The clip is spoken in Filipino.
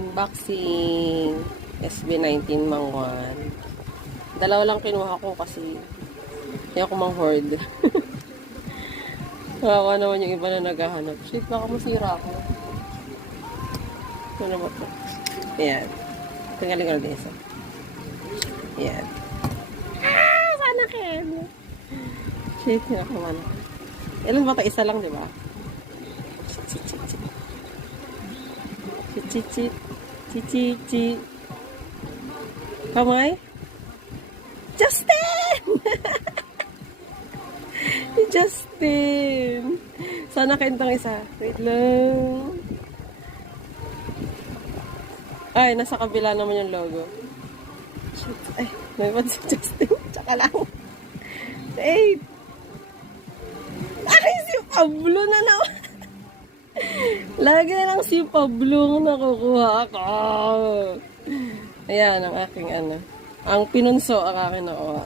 Unboxing. SB19 Mangwan. Dalawa lang kinuha ko kasi hindi ako mang-hoard. Nakakuha naman yung iba na naghahanap. Shit, baka masira ako. Ano ba ito? Ayan. Tanggalin ko na din isa. Ayan. Ah! Sana kayo. Shit, nakakuha na. Ilan ba ito? Isa lang, di ba? Chit. Chichichi. Kamay? Justin! Justin! Sana kentang isa. Wait lang. Ay, nasa kabila naman yung logo. Shit. Ay, may ba si Justin? Tsaka lang. Ay! Ay, si Pablo na naman. Lagi na lang si Pablo ang nakukuha ako. Ayan, ang aking ano. Ang pinunso ang aking nakuha.